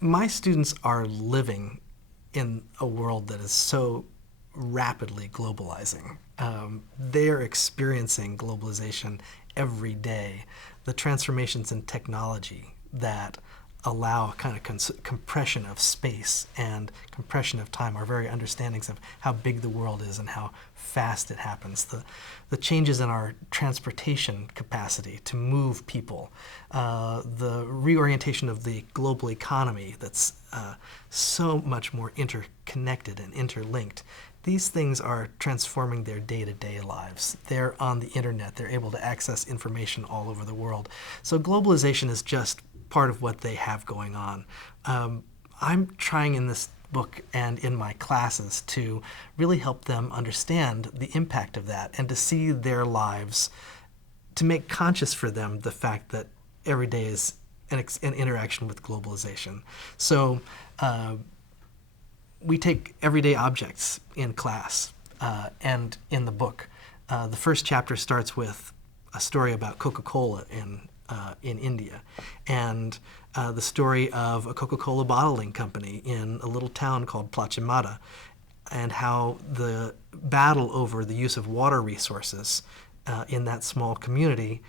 My students are living in a world that is so rapidly globalizing. They're experiencing globalization every day. The transformations in technology that allow a kind of compression of space and compression of time, our very understandings of how big the world is and how fast it happens. The changes in our transportation capacity to move people, the reorientation of the global economy that's so much more interconnected and interlinked. These things are transforming their day-to-day lives. They're on the internet. They're able to access information all over the world. So globalization is just part of what they have going on. I'm trying in this book and in my classes to really help them understand the impact of that and to see their lives, to make conscious for them the fact that every day is an interaction with globalization. So we take everyday objects in class and in the book. The first chapter starts with a story about Coca-Cola in India, and the story of a Coca-Cola bottling company in a little town called Plachimada, and how the battle over the use of water resources in that small community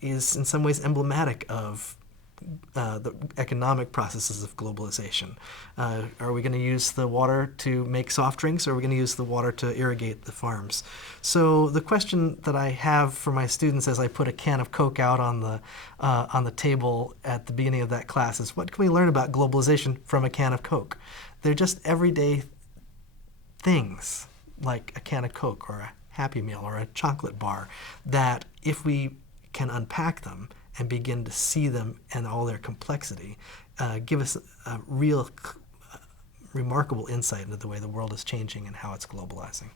is in some ways emblematic of the economic processes of globalization. Are we going to use the water to make soft drinks, or are we going to use the water to irrigate the farms? So the question that I have for my students as I put a can of Coke out on the table at the beginning of that class is, what can we learn about globalization from a can of Coke? They're just everyday things, like a can of Coke or a Happy Meal or a chocolate bar, that if we can unpack them and begin to see them and all their complexity, give us a real remarkable insight into the way the world is changing and how it's globalizing.